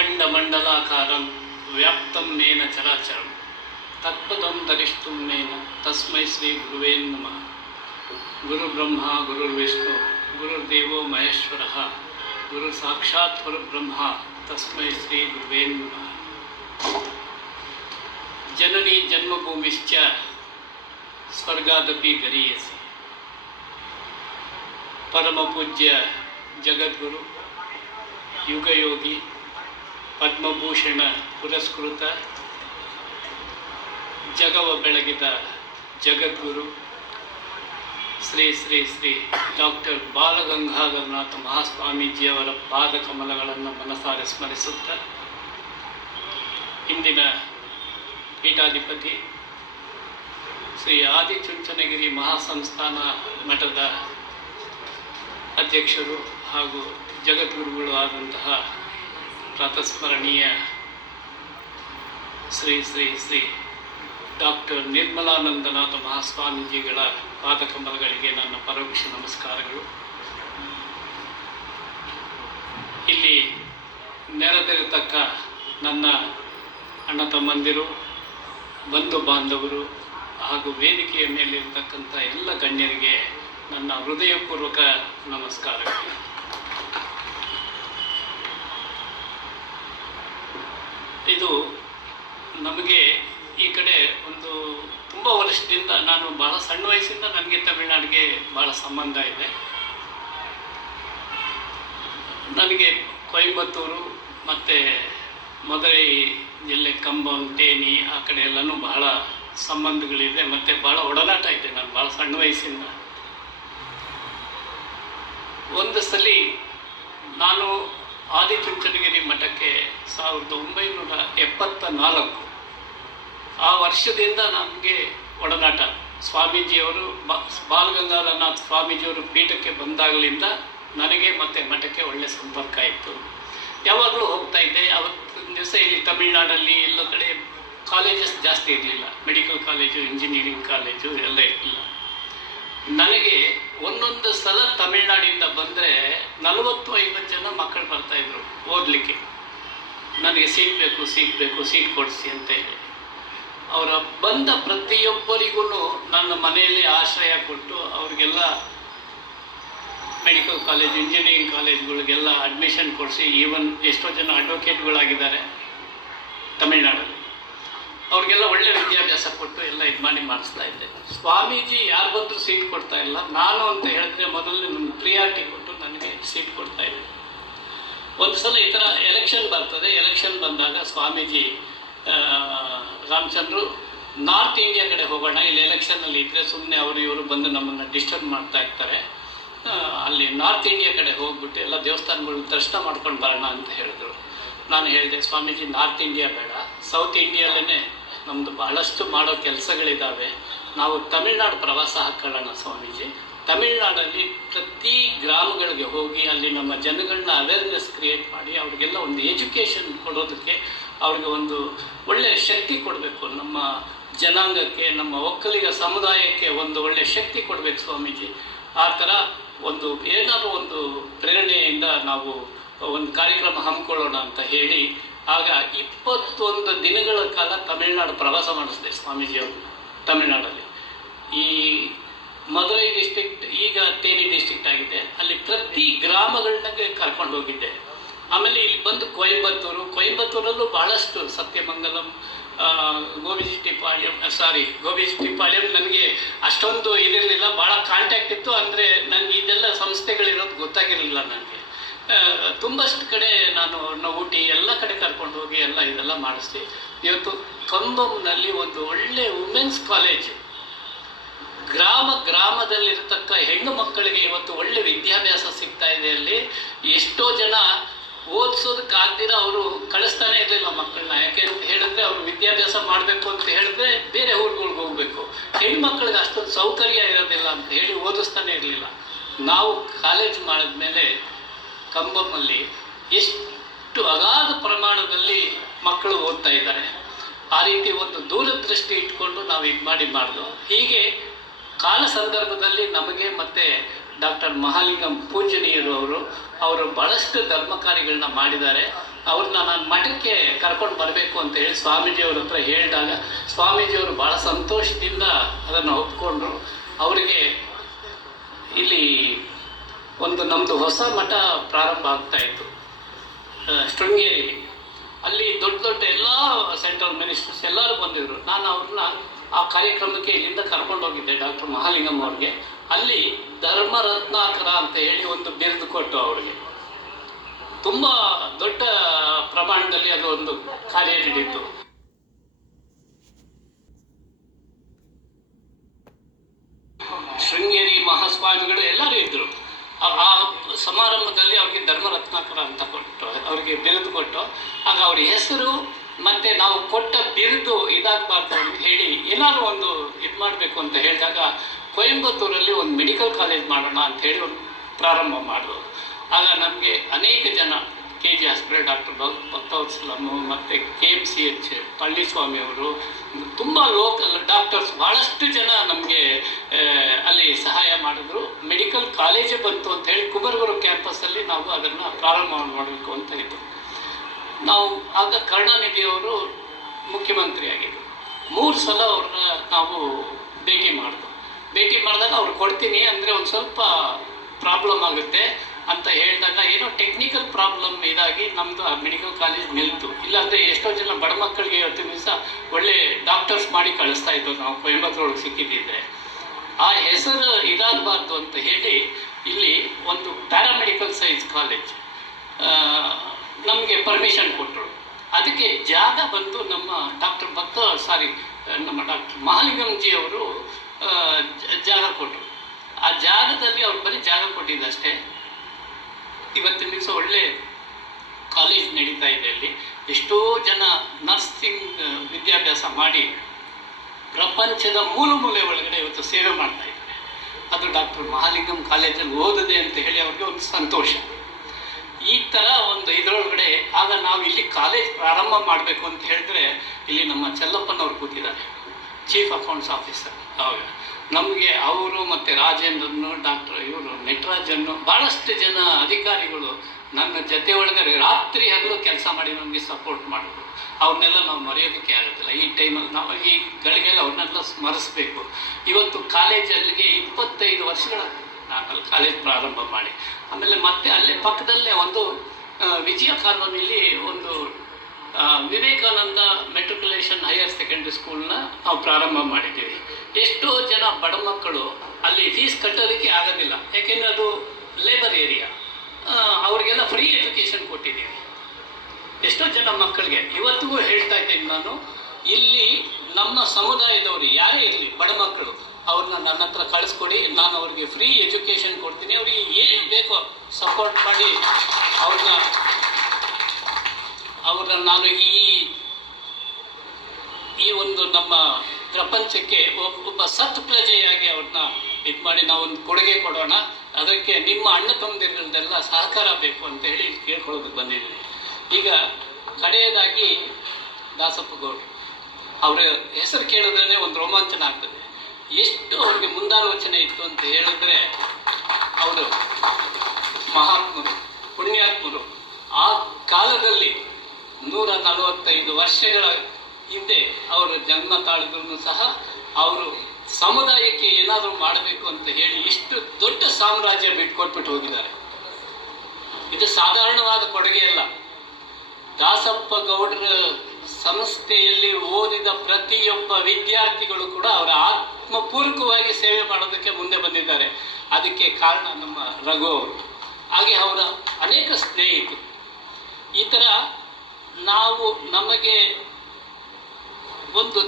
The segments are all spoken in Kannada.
अखण्डमण्डलाकारं व्याप्तं येन चराचरं तत्पदं दरिष्टुं येन तस्मै श्रीगुरुवे नमः। गुरुब्रह्मा गुरुर्विष्णु गुरुर्देवो महेश्वरः गुरुसाक्षात् परब्रह्म तस्मै श्रीगुरुवे नमः। जननी जन्मभूमिश्च स्वर्गादपि गरीयसी। परमपूज्य जगद्गुरु युगयोगी पद्मभूषण पुरस्कृत जगವ ಬೆಳಗಿದ ಜಗದ್ಗುರು ಶ್ರೀ ಶ್ರೀ ಶ್ರೀ ಡಾಕ್ಟರ್ ಬಾಲಗಂಗಾಧರನಾಥ ಮಹಾಸ್ವಾಮೀಜಿಯವರ ಪಾದಕಮಲಗಳನ್ನು ಮನಸಾರೆ ಸ್ಮರಿಸುತ್ತಾ ಇಂದಿನ ಪೀಠಾಧಿಪತಿ ಶ್ರೀ ಆದಿಚುಂಚನಗಿರಿ ಮಹಾಸಂಸ್ಥಾನ ಮಠದ ಅಧ್ಯಕ್ಷರು ಹಾಗೂ ಜಗದ್ಗುರುಗಳು ಆದಂತಹ ಪ್ರಾತಸ್ಮರಣೀಯ ಶ್ರೀ ಶ್ರೀ ಶ್ರೀ ಡಾಕ್ಟರ್ ನಿರ್ಮಲಾನಂದನಾಥ ಮಹಾಸ್ವಾಮೀಜಿಗಳ ಪಾದಕಮಲಗಳಿಗೆ ನನ್ನ ಪರೋಕ್ಷ ನಮಸ್ಕಾರಗಳು. ಇಲ್ಲಿ ನೆರೆದಿರತಕ್ಕ ನನ್ನ ಅಣ್ಣ ತಮ್ಮಂದಿರು, ಬಂಧು ಬಾಂಧವರು ಹಾಗೂ ವೇದಿಕೆಯ ಮೇಲಿರತಕ್ಕಂಥ ಎಲ್ಲ ಗಣ್ಯರಿಗೆ ನನ್ನ ಹೃದಯಪೂರ್ವಕ ನಮಸ್ಕಾರಗಳು. ಇದು ನಮಗೆ ಈ ಕಡೆ ಒಂದು ತುಂಬ ವರ್ಷದಿಂದ, ನಾನು ಭಾಳ ಸಣ್ಣ ವಯಸ್ಸಿಂದ ನನಗೆ ತಮಿಳುನಾಡಿಗೆ ಭಾಳ ಸಂಬಂಧ ಇದೆ. ನನಗೆ ಕೊಯಂಬತ್ತೂರು ಮತ್ತು ಮದುರೈ ಜಿಲ್ಲೆ ಕಂಬಂ, ತೇನಿ ಆ ಕಡೆ ಎಲ್ಲನೂ ಬಹಳ ಸಂಬಂಧಗಳಿದೆ ಮತ್ತು ಭಾಳ ಒಡನಾಟ ಇದೆ. ನಾನು ಭಾಳ ಸಣ್ಣ ವಯಸ್ಸಿಂದ ಒಂದು ಸಲ ನಾನು ಆದಿಚುಂಚನಗಿರಿ ಮಠಕ್ಕೆ 1974 ಆ ವರ್ಷದಿಂದ ನಮಗೆ ಒಡನಾಟ. ಸ್ವಾಮೀಜಿಯವರು ಬಾಲಗಂಗಾಧರನಾಥ ಸ್ವಾಮೀಜಿಯವರು ಪೀಠಕ್ಕೆ ಬಂದಾಗಲಿಂದ ನನಗೆ ಮತ್ತು ಮಠಕ್ಕೆ ಒಳ್ಳೆಯ ಸಂಪರ್ಕ ಇತ್ತು. ಯಾವಾಗಲೂ ಹೋಗ್ತಾ ಇದ್ದೆ. ಅವತ್ತಿನ ದಿವಸ ಇಲ್ಲಿ ತಮಿಳುನಾಡಲ್ಲಿ ಎಲ್ಲ ಕಡೆ ಕಾಲೇಜಸ್ ಜಾಸ್ತಿ ಇರಲಿಲ್ಲ. ಮೆಡಿಕಲ್ ಕಾಲೇಜು, ಇಂಜಿನಿಯರಿಂಗ್ ಕಾಲೇಜು ಎಲ್ಲ ಇರಲಿಲ್ಲ. ನನಗೆ ಒಂದೊಂದು ಸಲ ತಮಿಳ್ನಾಡಿಂದ ಬಂದರೆ 40-50 ಜನ ಮಕ್ಕಳು ಬರ್ತಾಯಿದ್ರು ಓದಲಿಕ್ಕೆ. ನನಗೆ ಸೀಟ್ ಬೇಕು, ಸೀಟ್ ಬೇಕು, ಸೀಟ್ ಕೊಡಿಸಿ ಅಂತ ಹೇಳಿ. ಅವರ ಬಂದ ಪ್ರತಿಯೊಬ್ಬರಿಗೂ ನನ್ನ ಮನೆಯಲ್ಲಿ ಆಶ್ರಯ ಕೊಟ್ಟು ಅವ್ರಿಗೆಲ್ಲ ಮೆಡಿಕಲ್ ಕಾಲೇಜ್, ಇಂಜಿನಿಯರಿಂಗ್ ಕಾಲೇಜ್ಗಳಿಗೆಲ್ಲ ಅಡ್ಮಿಷನ್ ಕೊಡಿಸಿ, ಈವನ್ ಎಷ್ಟೋ ಜನ ಅಡ್ವೊಕೇಟ್ಗಳಾಗಿದ್ದಾರೆ ತಮಿಳ್ನಾಡಲ್ಲಿ. ಅವ್ರಿಗೆಲ್ಲ ಒಳ್ಳೆ ವಿದ್ಯಾಭ್ಯಾಸ ಕೊಟ್ಟು ಎಲ್ಲ ಇದು ಮಾಡಿ ಮಾಡಿಸ್ತಾ ಇದ್ದೆ. ಸ್ವಾಮೀಜಿ ಯಾರು ಬಂದರೂ ಸೀಟ್ ಕೊಡ್ತಾ ಇಲ್ಲ. ನಾನು ಅಂತ ಹೇಳಿದ್ರೆ ಮೊದಲನೇ ನನ್ನ ಪ್ರಿಯಾರಿಟಿ ಕೊಟ್ಟು ನನಗೆ ಸೀಟ್ ಕೊಡ್ತಾ ಇದ್ದೆ. ಒಂದು ಸಲ ಈ ಥರ ಎಲೆಕ್ಷನ್ ಬರ್ತದೆ. ಎಲೆಕ್ಷನ್ ಬಂದಾಗ ಸ್ವಾಮೀಜಿ ರಾಮಚಂದ್ರು ನಾರ್ತ್ ಇಂಡಿಯಾ ಕಡೆ ಹೋಗೋಣ, ಇಲ್ಲಿ ಎಲೆಕ್ಷನಲ್ಲಿ ಇದ್ದರೆ ಸುಮ್ಮನೆ ಅವರು ಇವರು ಬಂದು ನಮ್ಮನ್ನು ಡಿಸ್ಟರ್ಬ್ ಮಾಡ್ತಾ ಇರ್ತಾರೆ, ಅಲ್ಲಿ ನಾರ್ತ್ ಇಂಡಿಯಾ ಕಡೆ ಹೋಗ್ಬಿಟ್ಟು ಎಲ್ಲ ದೇವಸ್ಥಾನಗಳು ದರ್ಶನ ಮಾಡ್ಕೊಂಡು ಬರೋಣ ಅಂತ ಹೇಳಿದ್ರು. ನಾನು ಹೇಳಿದೆ, ಸ್ವಾಮೀಜಿ ನಾರ್ತ್ ಇಂಡಿಯಾ ಬೇಡ, ಸೌತ್ ಇಂಡಿಯಾಲೇ ನಮ್ಮದು ಬಹಳಷ್ಟು ಮಾಡೋ ಕೆಲಸಗಳಿದ್ದಾವೆ, ನಾವು ತಮಿಳ್ನಾಡು ಪ್ರವಾಸ ಹಾಕೊಳ್ಳೋಣ ಸ್ವಾಮೀಜಿ. ತಮಿಳ್ನಾಡಲ್ಲಿ ಪ್ರತಿ ಗ್ರಾಮಗಳಿಗೆ ಹೋಗಿ ಅಲ್ಲಿ ನಮ್ಮ ಜನಗಳನ್ನ ಅವೇರ್ನೆಸ್ ಕ್ರಿಯೇಟ್ ಮಾಡಿ ಅವ್ರಿಗೆಲ್ಲ ಒಂದು ಎಜುಕೇಷನ್ ಕೊಡೋದಕ್ಕೆ, ಅವ್ರಿಗೆ ಒಂದು ಒಳ್ಳೆಯ ಶಕ್ತಿ ಕೊಡಬೇಕು. ನಮ್ಮ ಜನಾಂಗಕ್ಕೆ, ನಮ್ಮ ಒಕ್ಕಲಿಗ ಸಮುದಾಯಕ್ಕೆ ಒಂದು ಒಳ್ಳೆಯ ಶಕ್ತಿ ಕೊಡಬೇಕು ಸ್ವಾಮೀಜಿ. ಆ ಥರ ಒಂದು ಏನಾದರೂ ಒಂದು ಪ್ರೇರಣೆಯಿಂದ ನಾವು ಒಂದು ಕಾರ್ಯಕ್ರಮ ಹಮ್ಮಿಕೊಳ್ಳೋಣ ಅಂತ ಹೇಳಿ ಆಗ 21 ದಿನಗಳ ಕಾಲ ತಮಿಳ್ನಾಡು ಪ್ರವಾಸ ಮಾಡಿಸಿದೆ ಸ್ವಾಮೀಜಿಯವರು. ತಮಿಳ್ನಾಡಲ್ಲಿ ಈ ಮದುರೈ ಡಿಸ್ಟ್ರಿಕ್ಟ್, ಈಗ ತೇನಿ ಡಿಸ್ಟ್ರಿಕ್ಟ್ ಆಗಿದೆ, ಅಲ್ಲಿ ಪ್ರತಿ ಗ್ರಾಮಗಳನ್ನಾಗೆ ಕರ್ಕೊಂಡು ಹೋಗಿದ್ದೆ. ಆಮೇಲೆ ಇಲ್ಲಿ ಬಂದು ಕೊಯಂಬತ್ತೂರಲ್ಲೂ ಭಾಳಷ್ಟು ಸತ್ಯಮಂಗಲಂ, ಗೋಬಿಚೆಟ್ಟಿಪಾಳ್ಯಂ ನನಗೆ ಅಷ್ಟೊಂದು ಇದಿರಲಿಲ್ಲ, ಭಾಳ ಕಾಂಟ್ಯಾಕ್ಟ್ ಇತ್ತು. ಅಂದರೆ ನನಗೆ ಇದೆಲ್ಲ ಸಂಸ್ಥೆಗಳಿರೋದು ಗೊತ್ತಾಗಿರಲಿಲ್ಲ. ನನಗೆ ತುಂಬಷ್ಟು ಕಡೆ ನಾನು ಊಟಿ ಎಲ್ಲ ಕಡೆ ಕರ್ಕೊಂಡು ಹೋಗಿ ಎಲ್ಲ ಇದೆಲ್ಲ ಮಾಡಿಸ್ತೀವಿ. ಇವತ್ತು ಕಂಬಂನಲ್ಲಿ ಒಂದು ಒಳ್ಳೆ ವುಮೆನ್ಸ್ ಕಾಲೇಜ್, ಗ್ರಾಮದಲ್ಲಿರ್ತಕ್ಕ ಹೆಣ್ಣು ಮಕ್ಕಳಿಗೆ ಇವತ್ತು ಒಳ್ಳೆ ವಿದ್ಯಾಭ್ಯಾಸ ಸಿಗ್ತಾ ಇದೆ. ಅಲ್ಲಿ ಎಷ್ಟೋ ಜನ ಓದಿಸೋದಕ್ಕಾಗ್ದಿರ ಅವರು ಕಳಿಸ್ತಾನೆ ಇರಲಿಲ್ಲ ಮಕ್ಕಳನ್ನ. ಯಾಕೆ ಅಂತ ಹೇಳಿದ್ರೆ ಅವರು ವಿದ್ಯಾಭ್ಯಾಸ ಮಾಡಬೇಕು ಅಂತ ಹೇಳಿದ್ರೆ ಬೇರೆ ಊರುಗಳ್ಗೆ ಹೋಗಬೇಕು, ಹೆಣ್ಮಕ್ಳಿಗೆ ಅಷ್ಟೊಂದು ಸೌಕರ್ಯ ಇರೋದಿಲ್ಲ ಅಂತ ಹೇಳಿ ಓದಿಸ್ತಾನೆ ಇರಲಿಲ್ಲ. ನಾವು ಕಾಲೇಜ್ ಮಾಡಿದ್ಮೇಲೆ ಕಂಬಮ್ಮಲ್ಲಿ ಎಷ್ಟು ಅಗಾಧ ಪ್ರಮಾಣದಲ್ಲಿ ಮಕ್ಕಳು ಓದ್ತಾ ಇದ್ದಾರೆ. ಆ ರೀತಿ ಒಂದು ದೂರದೃಷ್ಟಿ ಇಟ್ಕೊಂಡು ನಾವು ಇದು ಮಾಡಿದ್ದು. ಹೀಗೆ ಕಾಲ ಸಂದರ್ಭದಲ್ಲಿ ನಮಗೆ ಮತ್ತು ಡಾಕ್ಟರ್ ಮಹಾಲಿಂಗಂ ಪೂಜನೀಯರು ಅವರು ಭಾಳಷ್ಟು ಧರ್ಮ ಕಾರ್ಯಗಳನ್ನ ಮಾಡಿದ್ದಾರೆ. ಅವ್ರನ್ನ ನಾನು ಮಠಕ್ಕೆ ಕರ್ಕೊಂಡು ಬರಬೇಕು ಅಂತ ಹೇಳಿ ಸ್ವಾಮೀಜಿಯವ್ರ ಹತ್ರ ಹೇಳಿದಾಗ ಸ್ವಾಮೀಜಿಯವರು ಭಾಳ ಸಂತೋಷದಿಂದ ಅದನ್ನು ಒಪ್ಕೊಂಡ್ರು. ಅವರಿಗೆ ಇಲ್ಲಿ ಒಂದು ನಮ್ಮದು ಹೊಸ ಮಠ ಪ್ರಾರಂಭ ಆಗ್ತಾಯಿತ್ತು ಶೃಂಗೇರಿ. ಅಲ್ಲಿ ದೊಡ್ಡ ದೊಡ್ಡ ಎಲ್ಲ ಸೆಂಟ್ರಲ್ ಮಿನಿಸ್ಟರ್ಸ್ ಎಲ್ಲರೂ ಬಂದಿದ್ದರು. ನಾನು ಅವ್ರನ್ನ ಆ ಕಾರ್ಯಕ್ರಮಕ್ಕೆ ಇಲ್ಲಿಂದ ಕರ್ಕೊಂಡೋಗಿದ್ದೆ ಡಾಕ್ಟರ್ ಮಹಾಲಿಂಗಂ ಅವ್ರಿಗೆ. ಅಲ್ಲಿ ಧರ್ಮರತ್ನಾಕರ ಅಂತ ಹೇಳಿ ಒಂದು ಬಿರುದು ಕೊಟ್ಟು ಅವರಿಗೆ ತುಂಬ ದೊಡ್ಡ ಪ್ರಮಾಣದಲ್ಲಿ ಅದು ಒಂದು ಕಾರ್ಯ ನಡೀತು. ಶೃಂಗೇರಿ ಮಹಾಸ್ವಾಮಿಗಳು ಎಲ್ಲರೂ ಇದ್ದರು. ಆ ಸಮಾರಂಭದಲ್ಲಿ ಅವ್ರಿಗೆ ಧರ್ಮರತ್ನಾಕರ ಅಂತ ಕೊಟ್ಟು ಅವ್ರಿಗೆ ಬಿರುದು ಕೊಟ್ಟು, ಆಗ ಅವ್ರ ಹೆಸರು ಮತ್ತು ನಾವು ಕೊಟ್ಟ ಬಿರುದು ಇದಾಗಬಾರ್ದು ಅಂತ ಹೇಳಿ ಏನಾದರೂ ಒಂದು ಇದು ಮಾಡಬೇಕು ಅಂತ ಹೇಳಿದಾಗ ಕೊಯಂಬತ್ತೂರಲ್ಲಿ ಒಂದು ಮೆಡಿಕಲ್ ಕಾಲೇಜ್ ಮಾಡೋಣ ಅಂಥೇಳಿ ಒಂದು ಪ್ರಾರಂಭ ಮಾಡಿದ್ರು. ಆಗ ನಮಗೆ ಅನೇಕ ಜನ KG ಹಾಸ್ಪಿಟಲ್ ಡಾಕ್ಟರ್ ಭಕ್ತವತ್ಸಲಮ್ಮು ಮತ್ತು KMCH ಪಳನಿಸ್ವಾಮಿಯವರು, ತುಂಬ ಲೋಕಲ್ ಡಾಕ್ಟರ್ಸ್ ಭಾಳಷ್ಟು ಜನ ನಮಗೆ ಅಲ್ಲಿ ಸಹಾಯ ಮಾಡಿದ್ರು. ಮೆಡಿಕಲ್ ಕಾಲೇಜೇ ಬಂತು ಅಂತ ಹೇಳಿ ಕುಬರ್ಗುರು ಕ್ಯಾಂಪಸ್ಸಲ್ಲಿ ನಾವು ಅದನ್ನು ಪ್ರಾರಂಭ ಮಾಡಬೇಕು ಅಂತ ಇತ್ತು. ನಾವು ಆಗ ಕರುಣಾನಿಧಿಯವರು ಮುಖ್ಯಮಂತ್ರಿ ಆಗಿದ್ದರು. 3 ಸಲ ಅವ್ರನ್ನ ನಾವು ಭೇಟಿ ಮಾಡಿದಾಗ ಅವ್ರು ಕೊಡ್ತೀನಿ ಅಂದರೆ ಒಂದು ಸ್ವಲ್ಪ ಪ್ರಾಬ್ಲಮ್ ಆಗುತ್ತೆ ಅಂತ ಹೇಳಿದಾಗ ಏನೋ ಟೆಕ್ನಿಕಲ್ ಪ್ರಾಬ್ಲಮ್ ಇದಾಗಿ ನಮ್ಮದು ಆ ಮೆಡಿಕಲ್ ಕಾಲೇಜ್ ನಿಲ್ತು. ಇಲ್ಲಾಂದರೆ ಎಷ್ಟೋ ಜನ ಬಡ ಮಕ್ಕಳಿಗೆ 10 ದಿವಸ ಒಳ್ಳೆ ಡಾಕ್ಟರ್ಸ್ ಮಾಡಿ ಕಳಿಸ್ತಾ ಇದ್ದೋ ನಾವು ಕೊಯಂಬತ್ತೂರೊಳಗೆ ಸಿಕ್ಕಿದ್ದಿದ್ರೆ. ಆ ಹೆಸರು ಇದಾಗಬಾರ್ದು ಅಂತ ಹೇಳಿ ಇಲ್ಲಿ ಒಂದು ಪ್ಯಾರಾಮೆಡಿಕಲ್ ಸೈನ್ಸ್ ಕಾಲೇಜ್ ನಮಗೆ ಪರ್ಮಿಷನ್ ಕೊಟ್ಟರು. ಅದಕ್ಕೆ ಜಾಗ ಬಂದು ನಮ್ಮ ನಮ್ಮ ಡಾಕ್ಟರ್ ಮಹಾಲಿಂಗಂಜಿ ಅವರು ಜಾಗ ಕೊಟ್ಟರು. ಆ ಜಾಗದಲ್ಲಿ ಅವ್ರು ಬರೀ ಜಾಗ ಕೊಟ್ಟಿದ್ದಷ್ಟೇ. ಇವತ್ತಿನ ದಿವಸ ಒಳ್ಳೆ ಕಾಲೇಜ್ ನಡೀತಾ ಇದೆ. ಅಲ್ಲಿ ಎಷ್ಟೋ ಜನ ನರ್ಸಿಂಗ್ ವಿದ್ಯಾಭ್ಯಾಸ ಮಾಡಿ ಪ್ರಪಂಚದ ಮೂಲೆ ಒಳಗಡೆ ಇವತ್ತು ಸೇವೆ ಮಾಡ್ತಾ ಇದ್ದಾರೆ. ಅದು ಡಾಕ್ಟರ್ ಮಹಾಲಿಂಗಂ ಕಾಲೇಜಲ್ಲಿ ಓದಿದೆ ಅಂತ ಹೇಳಿ ಅವ್ರಿಗೆ ಒಂದು ಸಂತೋಷ. ಈ ಥರ ಒಂದು ಇದರೊಳಗಡೆ ಆಗ ನಾವು ಇಲ್ಲಿ ಕಾಲೇಜ್ ಪ್ರಾರಂಭ ಮಾಡಬೇಕು ಅಂತ ಹೇಳಿದ್ರೆ ಇಲ್ಲಿ ನಮ್ಮ ಚೆಲ್ಲಪ್ಪನವ್ರು ಕೂತಿದ್ದಾರೆ, ಚೀಫ್ ಅಕೌಂಟ್ಸ್ ಆಫೀಸರ್. ಆವಾಗ ನಮಗೆ ಅವರು ಮತ್ತು ರಾಜೇಂದ್ರನು ಇವರು ನಟರಾಜನ್ನು ಭಾಳಷ್ಟು ಜನ ಅಧಿಕಾರಿಗಳು ನನ್ನ ಜೊತೆ ಒಳಗಡೆ ರಾತ್ರಿ ಹಗಲು ಕೆಲಸ ಮಾಡಿ ನಮಗೆ ಸಪೋರ್ಟ್ ಮಾಡಿದ್ರು. ಅವ್ರನ್ನೆಲ್ಲ ನಾವು ಮರೆಯೋದಕ್ಕೆ ಆಗೋದಿಲ್ಲ. ಈ ಟೈಮಲ್ಲಿ ನಾವು ಈ ಗಳಿಗೆಲ್ಲ ಅವ್ರನ್ನೆಲ್ಲ ಸ್ಮರಿಸಬೇಕು. ಇವತ್ತು ಕಾಲೇಜಲ್ಲಿಗೆ 25 ವರ್ಷಗಳ ನಾನಲ್ಲಿ ಕಾಲೇಜ್ ಪ್ರಾರಂಭ ಮಾಡಿ ಆಮೇಲೆ ಮತ್ತೆ ಅಲ್ಲೇ ಪಕ್ಕದಲ್ಲೇ ಒಂದು ವಿಜಯ ಕಾಲೋನಿಲಿ ಒಂದು ವಿವೇಕಾನಂದ ಮೆಟ್ರಿಕ್ಯುಲೇಷನ್ ಹೈಯರ್ ಸೆಕೆಂಡ್ರಿ ಸ್ಕೂಲ್ನ ನಾವು ಪ್ರಾರಂಭ ಮಾಡಿದ್ದೀವಿ. ಎಷ್ಟೋ ಜನ ಬಡ ಮಕ್ಕಳು ಅಲ್ಲಿ ಫೀಸ್ ಕಟ್ಟೋದಕ್ಕೆ ಆಗೋದಿಲ್ಲ, ಯಾಕೆಂದರೆ ಅದು ಲೇಬರ್ ಏರಿಯಾ. ಅವ್ರಿಗೆಲ್ಲ ಫ್ರೀ ಎಜುಕೇಷನ್ ಕೊಟ್ಟಿದ್ದೀವಿ ಎಷ್ಟೋ ಜನ ಮಕ್ಕಳಿಗೆ. ಇವತ್ತಿಗೂ ಹೇಳ್ತಾ ಇದ್ದೀನಿ ನಾನು, ಇಲ್ಲಿ ನಮ್ಮ ಸಮುದಾಯದವರು ಯಾರೇ ಇರಲಿ ಬಡ ಮಕ್ಕಳು ಅವ್ರನ್ನ ನನ್ನ ಹತ್ರ ಕಳಿಸ್ಕೊಡಿ, ನಾನು ಅವ್ರಿಗೆ ಫ್ರೀ ಎಜುಕೇಷನ್ ಕೊಡ್ತೀನಿ. ಅವ್ರಿಗೆ ಏನು ಬೇಕೋ ಸಪೋರ್ಟ್ ಮಾಡಿ ಅವ್ರನ್ನ ನಾನು ಈ ಒಂದು ನಮ್ಮ ಪ್ರಪಂಚಕ್ಕೆ ಒಬ್ಬ ಸತ್ ಪ್ರಜೆಯಾಗಿ ಅವ್ರನ್ನ ಇದು ಮಾಡಿ ನಾವೊಂದು ಕೊಡುಗೆ ಕೊಡೋಣ. ಅದಕ್ಕೆ ನಿಮ್ಮ ಅಣ್ಣ ತಮ್ಮದಿರಲ್ದೆಲ್ಲ ಸಹಕಾರ ಬೇಕು ಅಂತ ಹೇಳಿ ಕೇಳ್ಕೊಳ್ಳೋದಕ್ಕೆ ಬಂದಿದ್ದೀನಿ. ಈಗ ಕಡೆಯದಾಗಿ ದಾಸಪ್ಪ ಗೌಡ್ರು ಅವರ ಹೆಸರು ಕೇಳಿದ್ರೇ ಒಂದು ರೋಮಾಂಚನ ಆಗ್ತದೆ. ಎಷ್ಟು ಅವ್ರಿಗೆ ಮುಂದಾಲೋಚನೆ ಇತ್ತು ಅಂತ ಹೇಳಿದ್ರೆ, ಅವರು ಮಹಾತ್ಮರು, ಪುಣ್ಯಾತ್ಮರು. ಆ ಕಾಲದಲ್ಲಿ 145 ವರ್ಷಗಳ ಹಿಂದೆ ಅವರು ಜನ್ಮ ತಾಳಿದ್ರು ಸಹ ಅವರು ಸಮುದಾಯಕ್ಕೆ ಏನಾದರೂ ಮಾಡಬೇಕು ಅಂತ ಹೇಳಿ ಇಷ್ಟು ದೊಡ್ಡ ಸಾಮ್ರಾಜ್ಯ ಬಿಟ್ಕೊಟ್ಬಿಟ್ಟು ಹೋಗಿದ್ದಾರೆ. ಇದು ಸಾಧಾರಣವಾದ ಕೊಡುಗೆ ಅಲ್ಲ. ದಾಸಪ್ಪ ಗೌಡ್ರ ಸಂಸ್ಥೆಯಲ್ಲಿ ಓದಿದ ಪ್ರತಿಯೊಬ್ಬ ವಿದ್ಯಾರ್ಥಿಗಳು ಕೂಡ ಅವರ ಆತ್ಮಪೂರ್ವಕವಾಗಿ ಸೇವೆ ಮಾಡೋದಕ್ಕೆ ಮುಂದೆ ಬಂದಿದ್ದಾರೆ. ಅದಕ್ಕೆ ಕಾರಣ ನಮ್ಮ ರಘು ಅವರು, ಹಾಗೆ ಅವರ ಅನೇಕ ಸ್ನೇಹಿತರು. ಈ ಥರ ನಾವು ನಮಗೆ ಒಂದು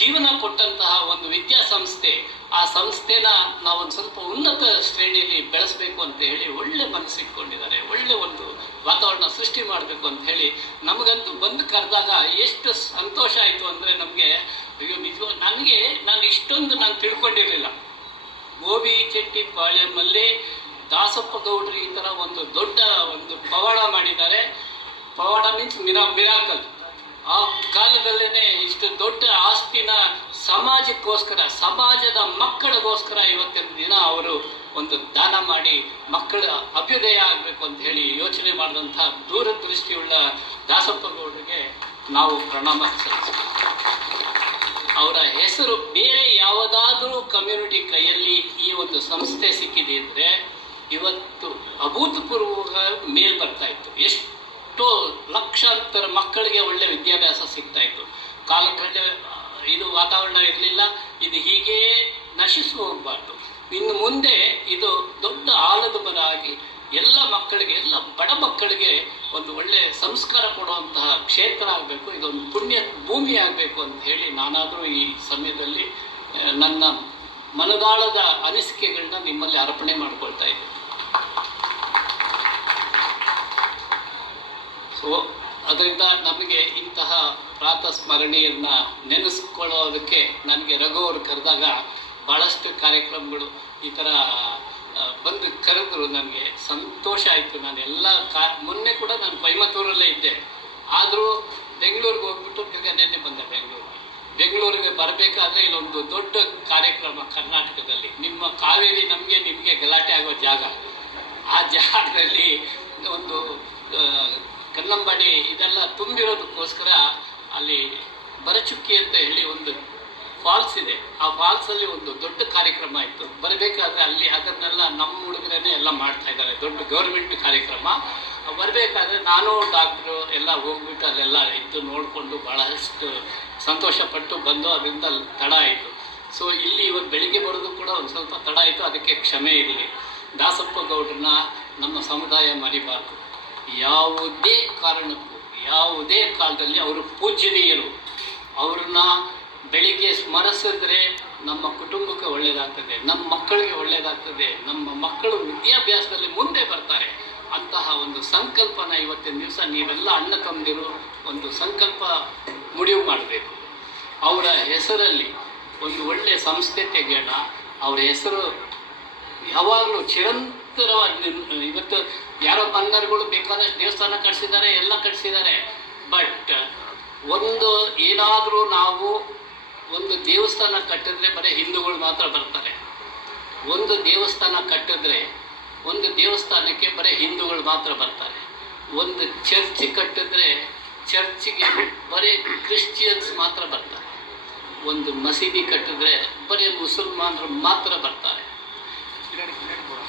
ಜೀವನ ಕೊಟ್ಟಂತಹ ಒಂದು ವಿದ್ಯಾಸಂಸ್ಥೆ, ಆ ಸಂಸ್ಥೆನ ನಾವೊಂದು ಸ್ವಲ್ಪ ಉನ್ನತ ಶ್ರೇಣಿಯಲ್ಲಿ ಬೆಳೆಸಬೇಕು ಅಂತ ಹೇಳಿ ಒಳ್ಳೆ ಮನಸ್ಸಿಟ್ಕೊಂಡಿದ್ದಾರೆ. ಒಳ್ಳೆ ಒಂದು ವಾತಾವರಣ ಸೃಷ್ಟಿ ಮಾಡಬೇಕು ಅಂತ ಹೇಳಿ ನಮಗಂತೂ ಬಂದು ಕರೆದಾಗ ಎಷ್ಟು ಸಂತೋಷ ಆಯಿತು ಅಂದರೆ ನಮಗೆ ನಾನು ಇಷ್ಟೊಂದು ತಿಳ್ಕೊಂಡಿರಲಿಲ್ಲ. ಗೋಬಿ ಚೆಟ್ಟಿ ಪಾಳ್ಯಮಲ್ಲಿ ದಾಸಪ್ಪ ಗೌಡ್ರು ಈ ಥರ ಒಂದು ದೊಡ್ಡ ಒಂದು ಪವಾಡ ಮಾಡಿದ್ದಾರೆ. ಪವಾಡ ಮೀನ್ಸ್ ಮಿರಾಕಲ್. ಆ ಕಾಲದಲ್ಲೇ ಇಷ್ಟು ದೊಡ್ಡ ಆಸ್ತಿನ ಸಮಾಜಕ್ಕೋಸ್ಕರ, ಸಮಾಜದ ಮಕ್ಕಳಿಗೋಸ್ಕರ ಇವತ್ತಿನ ದಿನ ಅವರು ಒಂದು ದಾನ ಮಾಡಿ ಮಕ್ಕಳ ಅಭ್ಯುದಯ ಆಗಬೇಕು ಅಂತ ಹೇಳಿ ಯೋಚನೆ ಮಾಡಿದಂಥ ದೂರದೃಷ್ಟಿಯುಳ್ಳ ದಾಸಪ್ಪ ಗೌಡರಿಗೆ ನಾವು ಪ್ರಣಾಮ ಸಲ್ಲಿಸ್ತೀವಿ. ಅವರ ಹೆಸರು ಬೇರೆ ಯಾವುದಾದ್ರೂ ಕಮ್ಯುನಿಟಿ ಕೈಯಲ್ಲಿ ಈ ಒಂದು ಸಂಸ್ಥೆ ಸಿಕ್ಕಿದೆ ಅಂದರೆ ಇವತ್ತು ಅಭೂತಪೂರ್ವ ಮೇಲ್ ಬರ್ತಾ ಇತ್ತು. ಎಷ್ಟೋ ಲಕ್ಷಾಂತರ ಮಕ್ಕಳಿಗೆ ಒಳ್ಳೆ ವಿದ್ಯಾಭ್ಯಾಸ ಸಿಗ್ತಾ ಇತ್ತು. ಕಾಲಕ್ರಮೇಣ ಇದು ವಾತಾವರಣ ಇರಲಿಲ್ಲ. ಇದು ಹೀಗೇ ನಶಿಸಿ ಹೋಗಬಾರ್ದು. ಇನ್ನು ಮುಂದೆ ಇದು ದೊಡ್ಡ ಆಲದ ಮರ ಆಗಿ ಎಲ್ಲ ಮಕ್ಕಳಿಗೆ, ಎಲ್ಲ ಬಡ ಮಕ್ಕಳಿಗೆ ಒಂದು ಒಳ್ಳೆಯ ಸಂಸ್ಕಾರ ಕೊಡುವಂತಹ ಕ್ಷೇತ್ರ ಆಗಬೇಕು, ಇದೊಂದು ಪುಣ್ಯ ಭೂಮಿ ಆಗಬೇಕು ಅಂತ ಹೇಳಿ ನಾನಾದರೂ ಈ ಸಮಯದಲ್ಲಿ ನನ್ನ ಮನದಾಳದ ಅನಿಸಿಕೆಗಳನ್ನ ನಿಮ್ಮಲ್ಲಿ ಅರ್ಪಣೆ ಮಾಡ್ಕೊಳ್ತಾ ಇದ್ದೆ. ಸೊ ಅದರಿಂದ ನಮಗೆ ಇಂತಹ ಪ್ರಾತಃ ಸ್ಮರಣೆಯನ್ನು ನೆನೆಸ್ಕೊಳ್ಳೋದಕ್ಕೆ ನನಗೆ ರಘು ಅವರು ಕರೆದಾಗ ಭಾಳಷ್ಟು ಕಾರ್ಯಕ್ರಮಗಳು ಈ ಥರ ಬಂದು ಕರೆದ್ರು. ನನಗೆ ಸಂತೋಷ ಆಯಿತು. ನಾನು ಎಲ್ಲ ಮೊನ್ನೆ ಕೂಡ ನಾನು ಕೊಯಮತ್ತೂರಲ್ಲೇ ಇದ್ದೆ. ಆದರೂ ಬೆಂಗಳೂರಿಗೆ ಹೋಗ್ಬಿಟ್ಟು ತಿರ್ಗಿ ನೆನ್ನೆ ಬಂದೆ. ಬೆಂಗಳೂರಿಗೆ ಬರಬೇಕಾದ್ರೆ ಇಲ್ಲೊಂದು ದೊಡ್ಡ ಕಾರ್ಯಕ್ರಮ ಕರ್ನಾಟಕದಲ್ಲಿ, ನಿಮ್ಮ ಕಾವೇರಿ ನಿಮಗೆ ಗಲಾಟೆ ಆಗೋ ಜಾಗ, ಆ ಜಾಗದಲ್ಲಿ ಒಂದು ಕನ್ನಂಬಾಡಿ ಇದೆಲ್ಲ ತುಂಬಿರೋದಕ್ಕೋಸ್ಕರ ಅಲ್ಲಿ ಬರಚುಕ್ಕಿ ಅಂತ ಹೇಳಿ ಒಂದು ಫಾಲ್ಸ್ ಇದೆ. ಆ ಫಾಲ್ಸಲ್ಲಿ ಒಂದು ದೊಡ್ಡ ಕಾರ್ಯಕ್ರಮ ಇತ್ತು. ಬರಬೇಕಾದ್ರೆ ಅಲ್ಲಿ ಅದನ್ನೆಲ್ಲ ನಮ್ಮ ಹುಡುಗರೇ ಎಲ್ಲ ಮಾಡ್ತಾ ಇದ್ದಾರೆ, ದೊಡ್ಡ ಗೌರ್ಮೆಂಟ್ ಕಾರ್ಯಕ್ರಮ. ಬರಬೇಕಾದ್ರೆ ನಾನು ಡಾಕ್ಟ್ರು ಎಲ್ಲ ಹೋಗ್ಬಿಟ್ಟು ಅಲ್ಲೆಲ್ಲ ಇದ್ದು ನೋಡಿಕೊಂಡು ಭಾಳಷ್ಟು ಸಂತೋಷಪಟ್ಟು ಬಂದು ಅದರಿಂದ ತಡ ಆಯಿತು. ಸೊ ಇಲ್ಲಿ ಇವತ್ತು ಬೆಳಿಗ್ಗೆ ಬರೋದು ಕೂಡ ಒಂದು ಸ್ವಲ್ಪ ತಡ ಆಯಿತು, ಅದಕ್ಕೆ ಕ್ಷಮೆ ಇರಲಿ. ದಾಸಪ್ಪ ಗೌಡ್ರನ್ನ ನಮ್ಮ ಸಮುದಾಯ ಮರಿಬಾರ್ದು. ಯಾವುದೇ ಕಾರಣಕ್ಕೂ ಯಾವುದೇ ಕಾಲದಲ್ಲಿ ಅವರು ಪೂಜ್ಯನೀಯರು. ಅವ್ರನ್ನ ಬೆಳಿಗ್ಗೆ ಸ್ಮರಿಸಿದ್ರೆ ನಮ್ಮ ಕುಟುಂಬಕ್ಕೆ ಒಳ್ಳೆಯದಾಗ್ತದೆ, ನಮ್ಮ ಮಕ್ಕಳಿಗೆ ಒಳ್ಳೆಯದಾಗ್ತದೆ, ನಮ್ಮ ಮಕ್ಕಳು ವಿದ್ಯಾಭ್ಯಾಸದಲ್ಲಿ ಮುಂದೆ ಬರ್ತಾರೆ. ಅಂತಹ ಒಂದು ಸಂಕಲ್ಪನ ಇವತ್ತಿನ ದಿವಸ ನೀವೆಲ್ಲ ಅಣ್ಣ ತಮ್ಮದಿರು ಒಂದು ಸಂಕಲ್ಪ ಮುಡಿವು ಮಾಡಬೇಕು. ಅವರ ಹೆಸರಲ್ಲಿ ಒಂದು ಒಳ್ಳೆಯ ಸಂಸ್ಥೆ ತೆಗೆಯೋಣ. ಅವರ ಹೆಸರು ಯಾವಾಗಲೂ ಚಿರಂತರವಾಗಿ, ಇವತ್ತು ಯಾರೋ ಮನ್ನರುಗಳು ಬೇಕಾದಷ್ಟು ದೇವಸ್ಥಾನ ಕಟ್ಟಿಸಿದ್ದಾರೆ, ಎಲ್ಲ ಕಟ್ಟಿಸಿದ್ದಾರೆ. ಬಟ್ ಒಂದು ಏನಾದರೂ ನಾವು ಒಂದು ದೇವಸ್ಥಾನ ಕಟ್ಟಿದ್ರೆ ಬರೀ ಹಿಂದೂಗಳು ಮಾತ್ರ ಬರ್ತಾರೆ. ಒಂದು ದೇವಸ್ಥಾನ ಕಟ್ಟಿದ್ರೆ ಒಂದು ದೇವಸ್ಥಾನಕ್ಕೆ ಬರೀ ಹಿಂದೂಗಳು ಮಾತ್ರ ಬರ್ತಾರೆ. ಒಂದು ಚರ್ಚ್ ಕಟ್ಟಿದ್ರೆ ಚರ್ಚ್ಗೆ ಬರೀ ಕ್ರಿಶ್ಚಿಯನ್ಸ್ ಮಾತ್ರ ಬರ್ತಾರೆ. ಒಂದು ಮಸೀದಿ ಕಟ್ಟಿದ್ರೆ ಬರೀ ಮುಸಲ್ಮಾನರು ಮಾತ್ರ ಬರ್ತಾರೆ.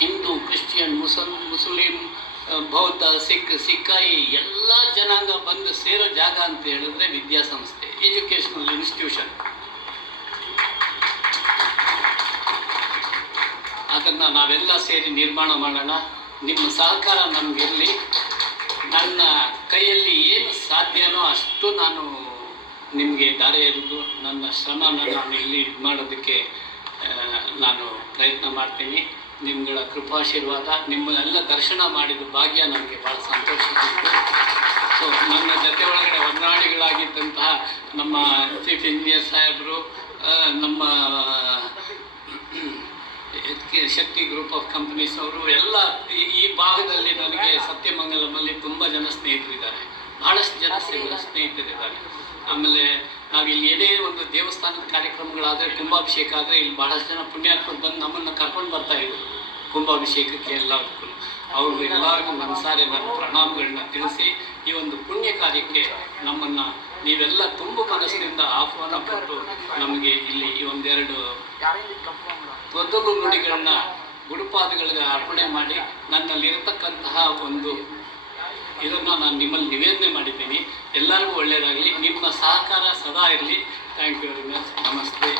ಹಿಂದೂ, ಕ್ರಿಶ್ಚಿಯನ್, ಮುಸ್ಲಿಂ, ಬೌದ್ಧ, ಸಿಕ್ಕಾಯಿ ಎಲ್ಲ ಜನಾಂಗ ಬಂದು ಸೇರೋ ಜಾಗ ಅಂತ ಹೇಳಿದ್ರೆ ವಿದ್ಯಾಸಂಸ್ಥೆ, ಎಜುಕೇಷನಲ್ ಇನ್ಸ್ಟಿಟ್ಯೂಷನ್. ಅದನ್ನು ನಾವೆಲ್ಲ ಸೇರಿ ನಿರ್ಮಾಣ ಮಾಡೋಣ. ನಿಮ್ಮ ಸಹಕಾರ ನಮಗಿರಲಿ. ನನ್ನ ಕೈಯಲ್ಲಿ ಏನು ಸಾಧ್ಯನೋ ಅಷ್ಟು ನಾನು ನಿಮಗೆ ದಾರಿ ಎರೆದು ನನ್ನ ಶ್ರಮನ ನಾನು ಇಲ್ಲಿ ಇದು ಮಾಡೋದಕ್ಕೆ ನಾನು ಪ್ರಯತ್ನ ಮಾಡ್ತೀನಿ. ನಿಮ್ಮಗಳ ಕೃಪಾಶೀರ್ವಾದ, ನಿಮ್ಮನ್ನೆಲ್ಲ ದರ್ಶನ ಮಾಡಿದ ಭಾಗ್ಯ ನನಗೆ ಭಾಳ ಸಂತೋಷ. ಸೊ ನನ್ನ ಜೊತೆ ಒಳಗಡೆ ಹೊಂದಾಣಿಗಳಾಗಿದ್ದಂತಹ ನಮ್ಮ ಚೀಫ್ ಇಂಜಿನಿಯರ್ ಸಾಹೇಬರು, ನಮ್ಮ ಶಕ್ತಿ ಗ್ರೂಪ್ ಆಫ್ ಕಂಪನೀಸ್ ಅವರು ಎಲ್ಲ ಈ ಭಾಗದಲ್ಲಿ ನನಗೆ ಸತ್ಯಮಂಗಲಮಲ್ಲಿ ತುಂಬ ಜನ ಸ್ನೇಹಿತರಿದ್ದಾರೆ, ಭಾಳಷ್ಟು ಜನ ಸ್ನೇಹಿತರಿದ್ದಾರೆ. ಆಮೇಲೆ ನಾವಿಲ್ಲಿ ಏನೇ ಒಂದು ದೇವಸ್ಥಾನದ ಕಾರ್ಯಕ್ರಮಗಳಾದರೆ, ಕುಂಭಾಭಿಷೇಕ ಆದರೆ ಇಲ್ಲಿ ಭಾಳಷ್ಟು ಜನ ಪುಣ್ಯಾತ್ಮರು ಬಂದು ನಮ್ಮನ್ನು ಕರ್ಕೊಂಡು ಬರ್ತಾಯಿದ್ರು ಕುಂಭಾಭಿಷೇಕಕ್ಕೆ. ಎಲ್ಲದಕ್ಕೂ ಅವ್ರಿಗೆ ಎಲ್ಲರಿಗೂ ಮನಸಾರೆ ನಾನು ಪ್ರಣಾಮಗಳನ್ನ ತಿಳಿಸಿ ಈ ಒಂದು ಪುಣ್ಯ ಕಾರ್ಯಕ್ಕೆ ನಮ್ಮನ್ನು ನೀವೆಲ್ಲ ತುಂಬ ಮನಸ್ಸಿನಿಂದ ಆಹ್ವಾನ ಕೊಟ್ಟು ನಮಗೆ ಇಲ್ಲಿ ಈ ಒಂದೆರಡು ತೊದಲು ನುಡಿಗಳನ್ನ ಗುರುಪಾದಗಳಿಗೆ ಅರ್ಪಣೆ ಮಾಡಿ ನನ್ನಲ್ಲಿರತಕ್ಕಂತಹ ಒಂದು ಇದನ್ನು ನಾನು ನಿಮ್ಮಲ್ಲಿ ನಿವೇದನೆ ಮಾಡಿದ್ದೀನಿ. ಎಲ್ಲರಿಗೂ ಒಳ್ಳೆಯದಾಗಲಿ. ನಿಮ್ಮ ಸಹಕಾರ ಸದಾ ಇರಲಿ. Thank you very much. ನಮಸ್ತೆ.